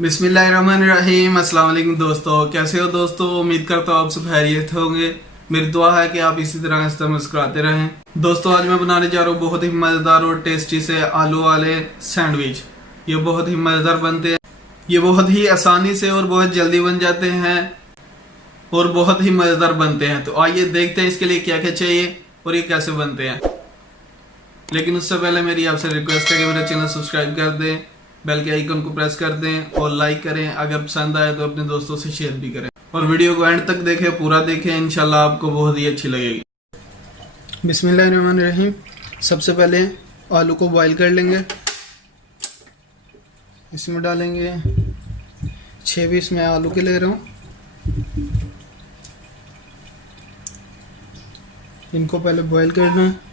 बिस्मिल्लाहिर्रहमानिर्रहीम। अस्सलाम वालेकुम दोस्तों, कैसे हो दोस्तों? उम्मीद करता हूँ आप सब खैरियत होंगे। मेरी दुआ है कि आप इसी तरह से मुस्कुराते रहें। दोस्तों, आज मैं बनाने जा रहा हूँ बहुत ही मज़ेदार और टेस्टी से आलू वाले सैंडविच। ये बहुत ही मज़ेदार बनते हैं, ये बहुत ही आसानी से और बहुत जल्दी बन जाते हैं और बहुत ही मज़ेदार बनते हैं। तो आइए देखते हैं इसके लिए क्या क्या चाहिए और ये कैसे बनते हैं। लेकिन उससे पहले मेरी आपसे रिक्वेस्ट है कि मेरा चैनल सब्सक्राइब कर दें, बेल के आइकन को प्रेस कर दें और लाइक करें। अगर पसंद आए तो अपने दोस्तों से शेयर भी करें और वीडियो को एंड तक देखें, पूरा देखें, इंशाल्लाह आपको बहुत ही अच्छी लगेगी। बिस्मिल्लाहिर्रहमानिर्रहीम। सबसे पहले आलू को बॉईल कर लेंगे। इसमें डालेंगे 6 पीस मैं आलू के ले रहा हूँ। इनको पहले बॉईल करना है।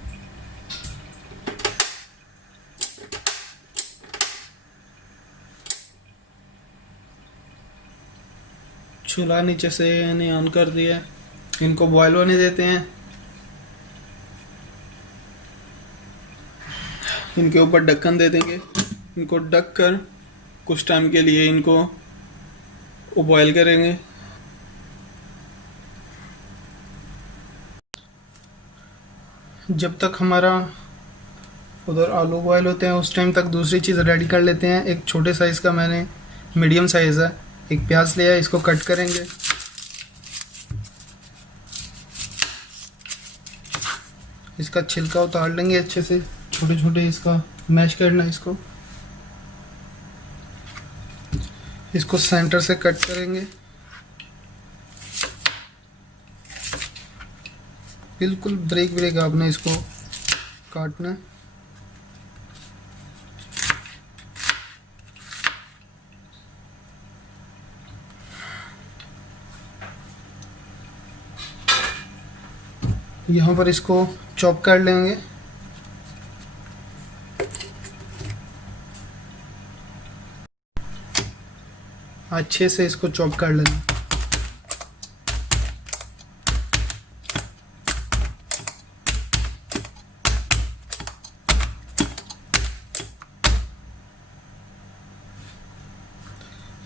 चूल्हा नीचे से यानी ऑन कर दिया, इनको बॉयल होने देते हैं। इनके ऊपर ढक्कन दे देंगे। इनको ढक कर कुछ टाइम के लिए इनको बॉयल करेंगे। जब तक हमारा उधर आलू बॉयल होते हैं उस टाइम तक दूसरी चीज़ रेडी कर लेते हैं। एक छोटे साइज़ का मैंने मीडियम साइज़ है एक प्याज लिया, इसको कट करेंगे। इसका छिलका उतार लेंगे अच्छे से, छोटे छोटे इसका मैश करना है। इसको सेंटर से कट करेंगे, बिल्कुल ब्रेक ब्रेक आपने इसको काटना है। यहाँ पर इसको चॉप कर लेंगे। अच्छे से इसको चॉप कर लेना।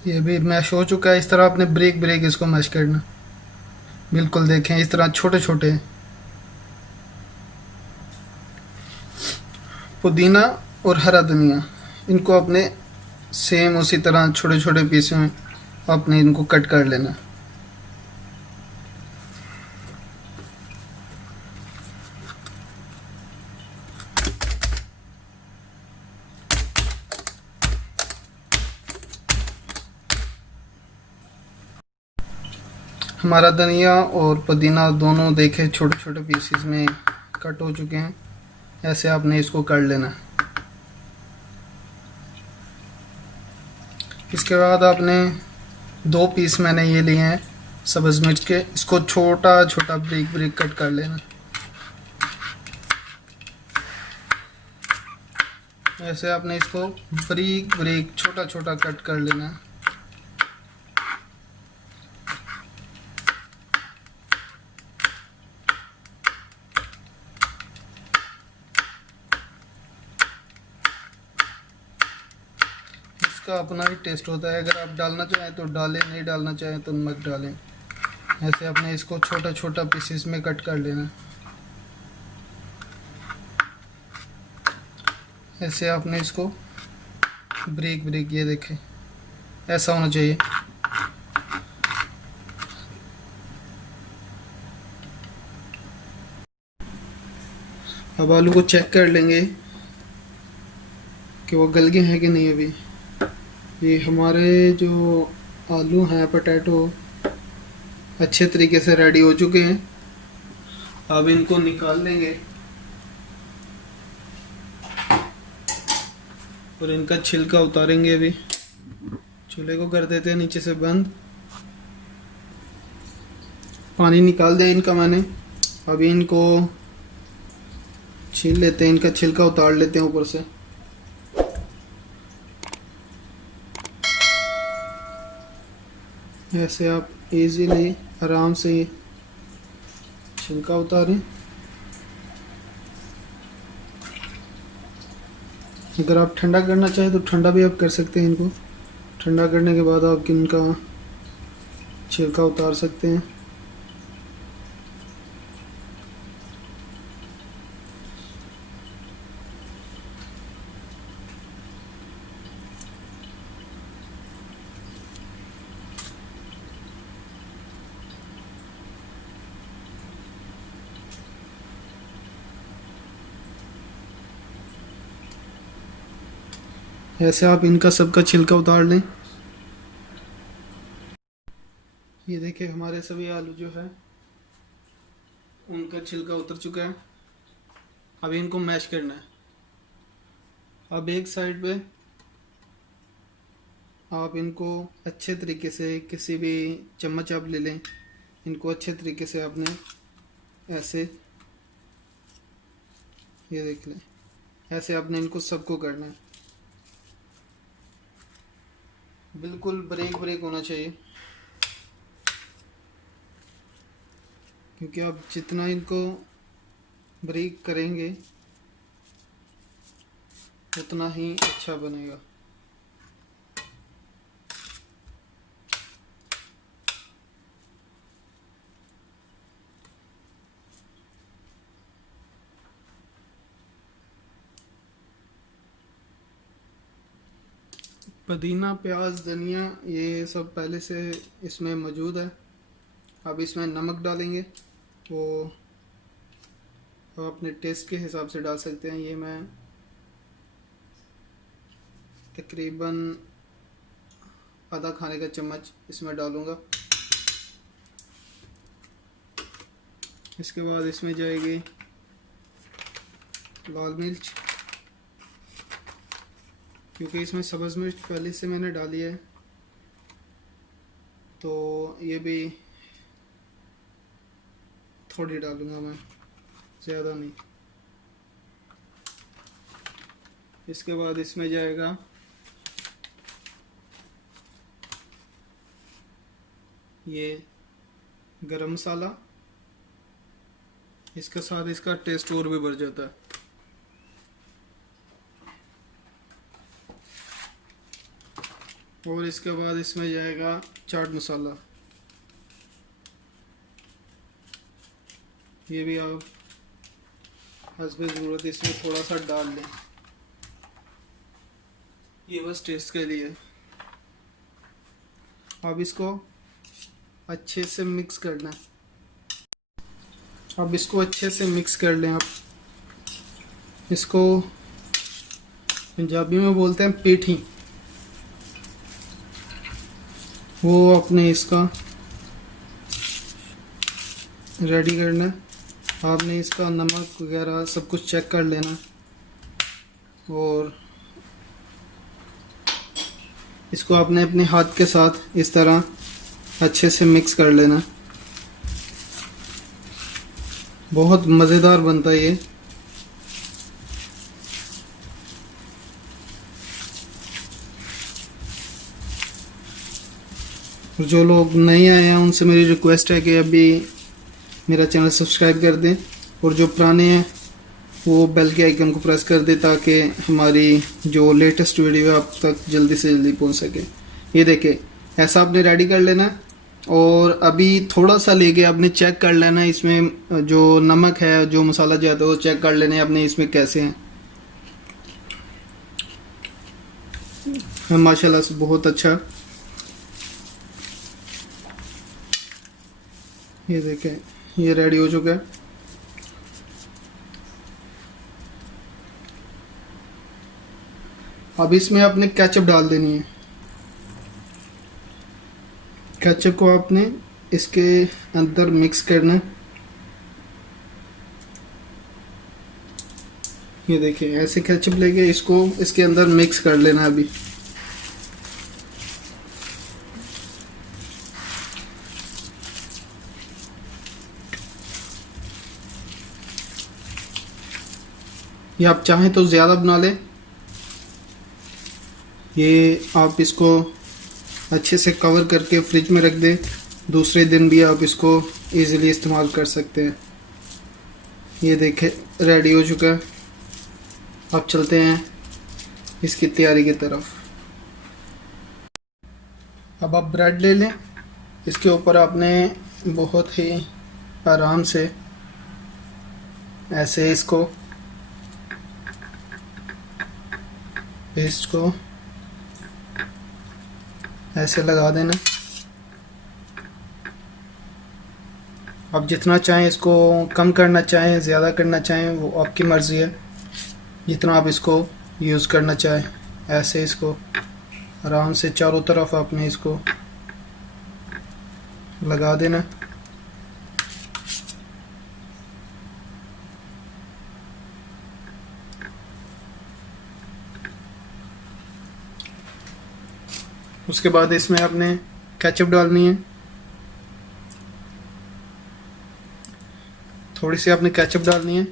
ये भी मैश हो चुका है। इस तरह आपने ब्रेक ब्रेक इसको मैश करना, बिल्कुल देखें इस तरह छोटे छोटे। पुदीना और हरा धनिया, इनको अपने सेम उसी तरह छोटे छोटे पीस में आपने इनको कट कर लेना। हमारा धनिया और पुदीना दोनों देखे छोटे छोटे पीसेस में कट हो चुके हैं। ऐसे आपने इसको कर लेना। इसके बाद आपने 2 पीस मैंने ये लिए हैं सब्ज़ मिर्च के, इसको छोटा छोटा ब्रेक ब्रेक कट कर लेना। ऐसे आपने इसको ब्रेक ब्रेक छोटा छोटा कट कर लेना। इसका अपना ही टेस्ट होता है, अगर आप डालना चाहें तो डालें, नहीं डालना चाहें तो मत डालें। ऐसे आपने इसको छोटा छोटा पीसेस में कट कर लेना। ऐसे आपने इसको ब्रेक ब्रेक, ये देखें ऐसा होना चाहिए। अब आलू को चेक कर लेंगे कि वो गल गए हैं कि नहीं। अभी ये हमारे जो आलू हैं पोटैटो अच्छे तरीके से रेडी हो चुके हैं। अब इनको निकाल लेंगे और इनका छिलका उतारेंगे। अभी चूल्हे को कर देते हैं नीचे से बंद। पानी निकाल दिया इनका मैंने। अभी इनको छील लेते हैं, इनका छिलका उतार लेते हैं ऊपर से। ऐसे आप इजीली आराम से छिलका उतारें। अगर आप ठंडा करना चाहें तो ठंडा भी आप कर सकते हैं इनको। ठंडा करने के बाद आप इनका छिलका उतार सकते हैं। ऐसे आप इनका सबका छिलका उतार लें। ये देखिए हमारे सभी आलू जो है उनका छिलका उतर चुका है। अब इनको मैश करना है। अब एक साइड पे आप इनको अच्छे तरीके से, किसी भी चम्मच आप ले लें, इनको अच्छे तरीके से आपने ऐसे, ये देख लें, ऐसे आपने इनको सबको करना है। बिल्कुल ब्रेक ब्रेक होना चाहिए, क्योंकि आप जितना इनको ब्रेक करेंगे उतना ही अच्छा बनेगा। पुदीना, प्याज, धनिया ये सब पहले से इसमें मौजूद है। अब इसमें नमक डालेंगे, वो आप अपने टेस्ट के हिसाब से डाल सकते हैं। ये मैं तकरीबन आधा खाने का चम्मच इसमें डालूंगा। इसके बाद इसमें जाएगी लाल मिर्च, क्योंकि इसमें सब्ज़ मिर्च पहले से मैंने डाली है, तो ये भी थोड़ी डालूंगा मैं, ज़्यादा नहीं। इसके बाद इसमें जाएगा ये गरम मसाला, इसके साथ इसका टेस्ट और भी बढ़ जाता है। और इसके बाद इसमें जाएगा चाट मसाला, ये भी आप हस्बे ज़रूरत इसमें थोड़ा सा डाल लें, ये बस टेस्ट के लिए। अब इसको अच्छे से मिक्स करना है। अब इसको अच्छे से मिक्स कर लें आप। इसको पंजाबी में बोलते हैं पेठी। वो अपने इसका रेडी करना है। आपने इसका नमक वगैरह सब कुछ चेक कर लेना और इसको आपने अपने हाथ के साथ इस तरह अच्छे से मिक्स कर लेना। बहुत मज़ेदार बनता है ये। जो लोग नए आए हैं उनसे मेरी रिक्वेस्ट है कि अभी मेरा चैनल सब्सक्राइब कर दें, और जो पुराने हैं वो बेल के आइकन को प्रेस कर दें, ताकि हमारी जो लेटेस्ट वीडियो आप तक जल्दी से जल्दी पहुंच सके। ये देखें, ऐसा आपने रेडी कर लेना है। और अभी थोड़ा सा लेके आपने चेक कर लेना है इसमें जो नमक है, जो मसाला जाता है वो चेक कर लेना है आपने इसमें कैसे हैं। माशाल्लाह से बहुत अच्छा। ये देखें, ये रेडी हो चुका है। अब इसमें आपने केचप डाल देनी है। केचप को आपने इसके अंदर मिक्स करना है। ये देखिए, ऐसे केचप लेके इसको इसके अंदर मिक्स कर लेना अभी। ये आप चाहें तो ज़्यादा बना लें। ये आप इसको अच्छे से कवर करके फ्रिज में रख दें, दूसरे दिन भी आप इसको इजीली इस्तेमाल कर सकते हैं। ये देखें, रेडी हो चुका है। अब चलते हैं इसकी तैयारी की तरफ। अब आप ब्रेड ले लें, इसके ऊपर आपने बहुत ही आराम से ऐसे इसको पेस्ट को ऐसे लगा देना। आप जितना चाहें इसको कम करना चाहें, ज़्यादा करना चाहें, वो आपकी मर्ज़ी है, जितना आप इसको यूज़ करना चाहें। ऐसे इसको आराम से चारों तरफ आपने इसको लगा देना। उसके बाद इसमें आपने केचप डालनी है, थोड़ी सी आपने केचप डालनी है,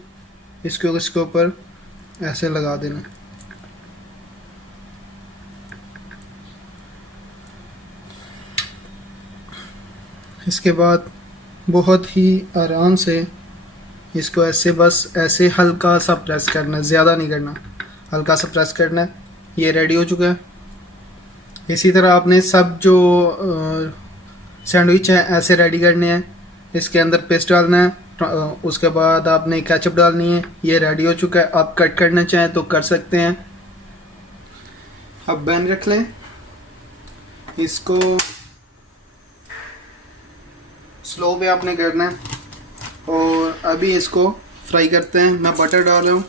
इसके ऊपर ऐसे लगा देना। इसके बाद बहुत ही आराम से इसको ऐसे बस ऐसे हल्का सा प्रेस करना है, ज़्यादा नहीं करना, हल्का सा प्रेस करना है। ये रेडी हो चुका है। इसी तरह आपने सब जो सैंडविच है ऐसे रेडी करने हैं। इसके अंदर पेस्ट डालना है, उसके बाद आपने केचप डालनी है। ये रेडी हो चुका है। आप कट करना चाहें तो कर सकते हैं। अब पैन रख लें, इसको स्लो पे आपने करना है और अभी इसको फ्राई करते हैं। मैं बटर डाल रहा हूँ,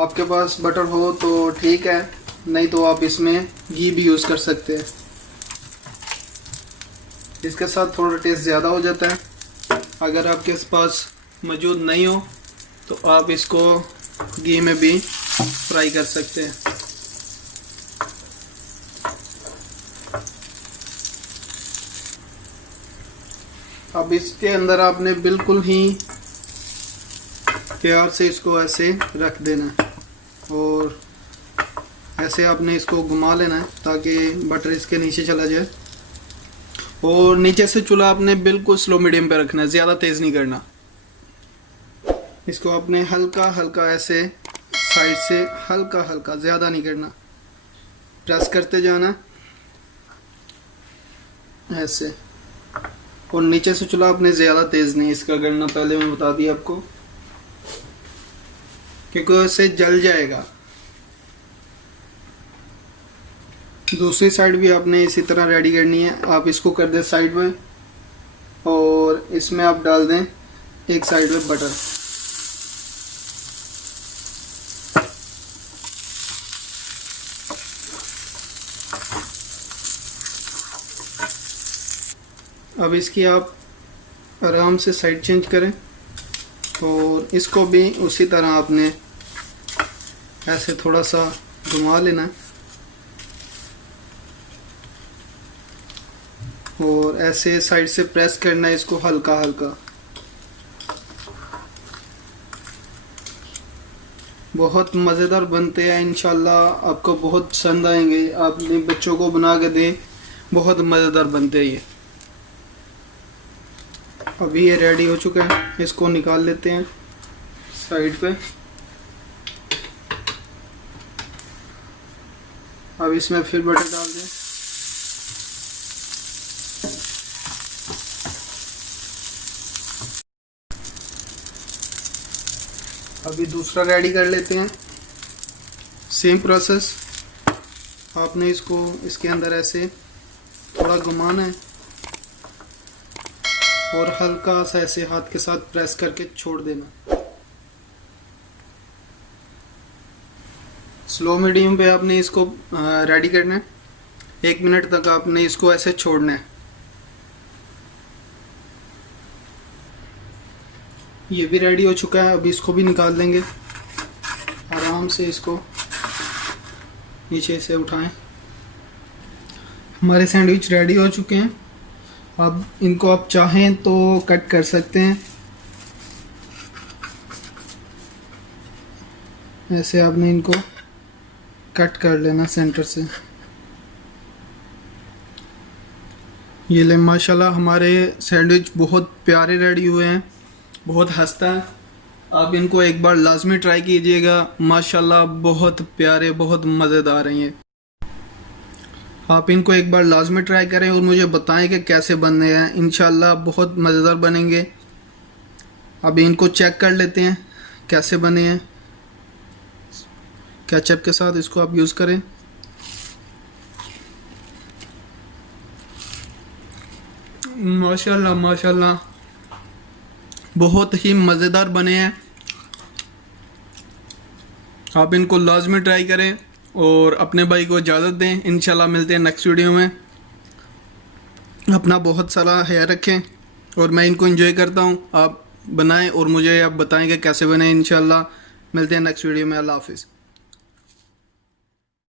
आपके पास बटर हो तो ठीक है, नहीं तो आप इसमें घी भी यूज़ कर सकते हैं। इसके साथ थोड़ा टेस्ट ज़्यादा हो जाता है। अगर आपके पास मौजूद नहीं हो तो आप इसको घी में भी फ्राई कर सकते हैं। अब इसके अंदर आपने बिल्कुल ही प्यार से इसको ऐसे रख देना है और ऐसे आपने इसको घुमा लेना है ताकि बटर इसके नीचे चला जाए। और नीचे से चूल्हा आपने बिल्कुल स्लो मीडियम पे रखना है, ज़्यादा तेज़ नहीं करना। इसको आपने हल्का हल्का ऐसे साइड से हल्का हल्का, ज़्यादा नहीं करना, प्रेस करते जाना ऐसे। और नीचे से चूल्हा आपने ज़्यादा तेज़ नहीं इसका करना, पहले मैं बता दिया आपको, क्योंकि इससे जल जाएगा। दूसरी साइड भी आपने इसी तरह रेडी करनी है। आप इसको कर दें साइड में और इसमें आप डाल दें एक साइड में बटर। अब इसकी आप आराम से साइड चेंज करें और इसको भी उसी तरह आपने ऐसे थोड़ा सा घुमा लेना है और ऐसे साइड से प्रेस करना है इसको हल्का हल्का। बहुत मज़ेदार बनते हैं, इंशाल्लाह आपको बहुत पसंद आएंगे। आप अपने बच्चों को बना के दें, बहुत मज़ेदार बनते हैं ये। अभी ये रेडी हो चुका है, इसको निकाल लेते हैं साइड पे। अब इसमें फिर बटर डाल दें। अभी दूसरा रेडी कर लेते हैं, सेम प्रोसेस। आपने इसको इसके अंदर ऐसे थोड़ा घुमाना है और हल्का सा ऐसे हाथ के साथ प्रेस करके छोड़ देना। स्लो मीडियम पे आपने इसको रेडी करना है। 1 मिनट तक आपने इसको ऐसे छोड़ना है। ये भी रेडी हो चुका है। अभी इसको भी निकाल देंगे। आराम से इसको नीचे से उठाएं। हमारे सैंडविच रेडी हो चुके हैं। अब इनको आप चाहें तो कट कर सकते हैं। ऐसे आपने इनको कट कर लेना सेंटर से। ये ले, माशाल्लाह हमारे सैंडविच बहुत प्यारे रेडी हुए हैं, बहुत हंसता है। आप इनको एक बार लाजमी ट्राई कीजिएगा, माशाल्लाह बहुत प्यारे, बहुत मज़ेदार हैं ये। आप इनको एक बार लाजमी ट्राई करें और मुझे बताएं कि कैसे बने हैं। इंशाल्लाह बहुत मज़ेदार बनेंगे। अभी इनको चेक कर लेते हैं कैसे बने हैं। केचप के साथ इसको आप यूज़ करें। माशाल्लाह माशाल्लाह बहुत ही मज़ेदार बने हैं। आप इनको लाजमी ट्राई करें और अपने भाई को इजाज़त दें। इंशाल्लाह मिलते हैं नेक्स्ट वीडियो में। अपना बहुत सारा ख्याल रखें और मैं इनको एंजॉय करता हूँ। आप बनाएं और मुझे आप बताएं कि कैसे बने। इंशाल्लाह मिलते हैं नेक्स्ट वीडियो में। अल्लाह हाफिज़।